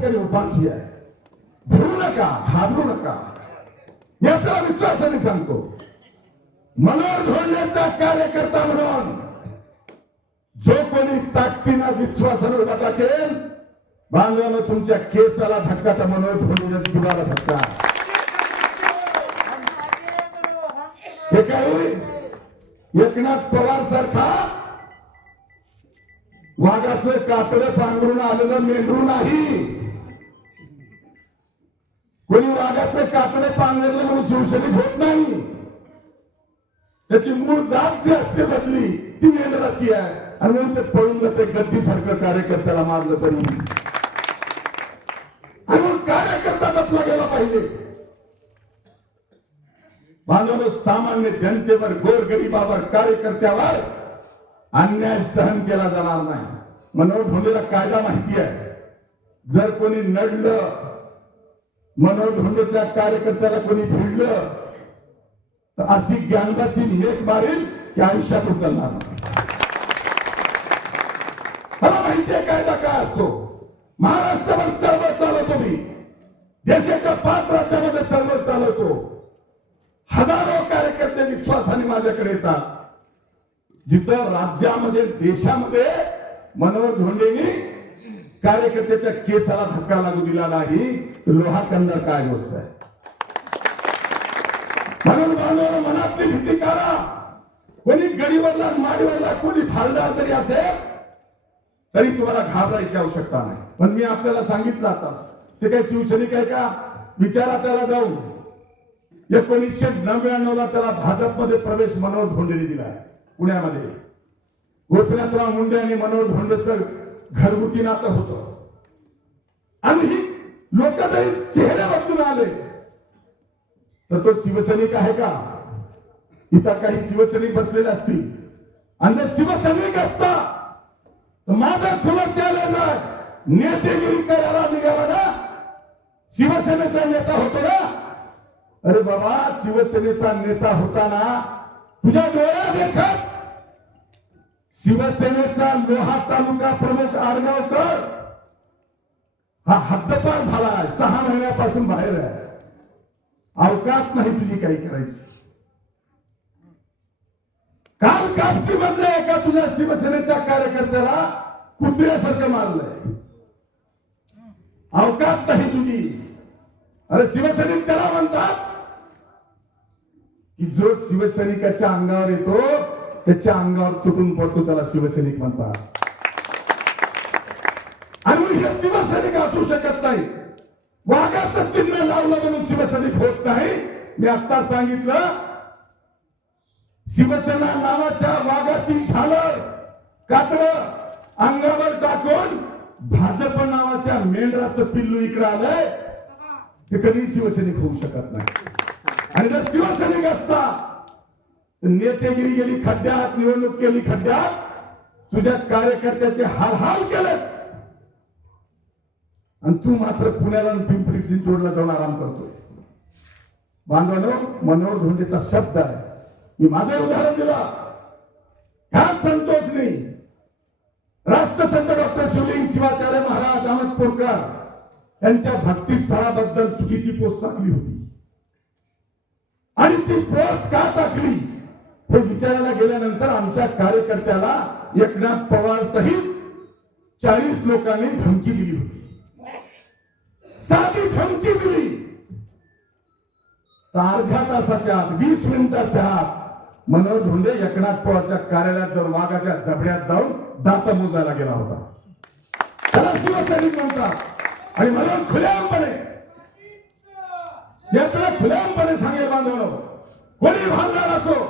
ठिकाणी उपाशी आहे. भिवू नका घाबरू नका. मी आपल्याला विश्वासाने सांगतो. मनोहर धोंडेचा कार्यकर्ता म्हणून जो कोणी ताकदीनं विश्वासाने उभा टाकेल बांधवानं तुमच्या केसाला धक्का तर मनोहर धोंडेच्या जीवाला धक्का. हे काय होईल? एकनाथ पवार सारखा वाघाचं कातडं पांघरून आलेलं मेंढरू नाही. वाघाचं कातडं पांघरलं म्हणून शिवसैनिक होत नाही. त्याची मूळ जात जी असते बदली ती मेंढराची आहे. आणि म्हणून ते पळून जाते गद्दीसारखं कार्यकर्त्याला मारलं तरी. आणि म्हणून कार्यकर्ता जपला गेला पाहिजे. बांधव सामान्य जनतेवर गोरगरिबावर कार्यकर्त्यावर अन्याय सहन केला जाणार नाही. मनोहर धोंडेला कायदा माहिती आहे. जर कोणी नडलं मनोहर कार्यकर्त्याला कोणी भिडलं तर अशी ज्ञानदाची नेक मारेल की आयुष्यात उकलणार माहितीये मला कायदा काय असतो. महाराष्ट्रभर चळवळ चालवतो मी. देशाच्या पाच राज्यामध्ये चळवळ चालवतो. हजारो कार्यकर्ते विश्वासाने माझ्याकडे येतात. जिथं राज्यामध्ये देशामध्ये मनोहर धोंडेनी कार्यकर्त्याच्या केसाला धक्का लागू दिला नाही लोहा कंदर काय गोष्ट आहे? म्हणून बांधवाला मनातली भीती काढा. कोणी गडीवरला माडीवरला कोणी फालदार जरी असेल तरी तुम्हाला घाबरायची आवश्यकता नाही. पण मी आपल्याला सांगितलं आता. ते काही शिवसैनिक आहे का? विचारा त्याला जाऊन. एकोणीसशे नव्याण्णव ला त्याला भाजपमध्ये प्रवेश मनोहर धोंडेने दिलाय पुण्यामध्ये. गोपीनाथराव मुंडे आणि मनोहर धोंडेचं घरगुती नातं होत. आणि ही लोक जरी चेहऱ्या बदलून आले. तर तो शिवसैनिक आहे का? इथं काही शिवसैनिक बसलेले असतील. आणि जर शिवसैनिक असता तर माझा खुला चॅलेंज आहे नेतेगिरी करायला निघावा ना? शिवसेनेचा नेता होतो ना? अरे बाबा शिवसेनेचा नेता होताना तुझ्या डोळ्या देखत शिवसेनेचा लोहा तालुका प्रमुख आडगावकर हा हद्दपार झाला आहे सहा महिन्यापासून बाहेर आहे. अवकात नाही तुझी काही करायची. काल कापसी मधल्या एका तुझ्या शिवसेनेच्या कार्यकर्त्याला? कुत्र्यासारखं मारलंय. अवकात नाही तुझी. अरे शिवसैनिक त्याला म्हणतात की जो शिवसैनिकाच्या अंगावर येतो त्याच्या अंगावर तुटून पडतो त्याला शिवसैनिक म्हणतात. आणि हे शिवसैनिक असू शकत नाही. वाघाचं चिन्ह लावलं म्हणून शिवसैनिक होत नाही. मी आता सांगितलं शिवसेना नावाच्या वाघाची झालर कातड अंगावर टाकून भाजप नावाच्या मेंढराचं पिल्लू इकडे आलंय. ते कधी शिवसैनिक होऊ शकत नाही. आणि जर शिवसैनिक असता नेतेगिरी गेली खड्ड्यात निवडणूक केली खड्ड्यात तुझ्या कार्यकर्त्याचे हाल हाल केले आणि तू मात्र पुण्याला पिंपरीची पिंपरी चिंचवडला जाऊन आराम करतोय. बांधवानो मनोहर धोंडेचा शब्द आहे. मी माझं उदाहरण दिला. ह्याच संतोष नाही राष्ट्रसंत डॉक्टर शिवलिंग शिवाचार्य महाराज अहमदपूरकर यांच्या भक्तिस्थळाबद्दल चुकीची पोस्ट टाकली होती. आणि ती पोस्ट का टाकली? हे विचारायला गेल्यानंतर आमच्या कार्यकर्त्याला एकनाथ पवार सहित चाळीस लोकांनी धमकी दिली होती. साधी धमकी दिली. अर्ध्या तासाच्या आत वीस मिनिटाच्या आत मनोहर धोंडे एकनाथ पवारच्या कार्यालयात जाऊन वाघाच्या जबड्यात जाऊन दात मोजायला गेला होता. त्याला शिवसैनिक म्हणतात. आणि मला खुल्यापणे याकडे खुल्यापणे सांगेल बांधवलं कोणी भांडणार असो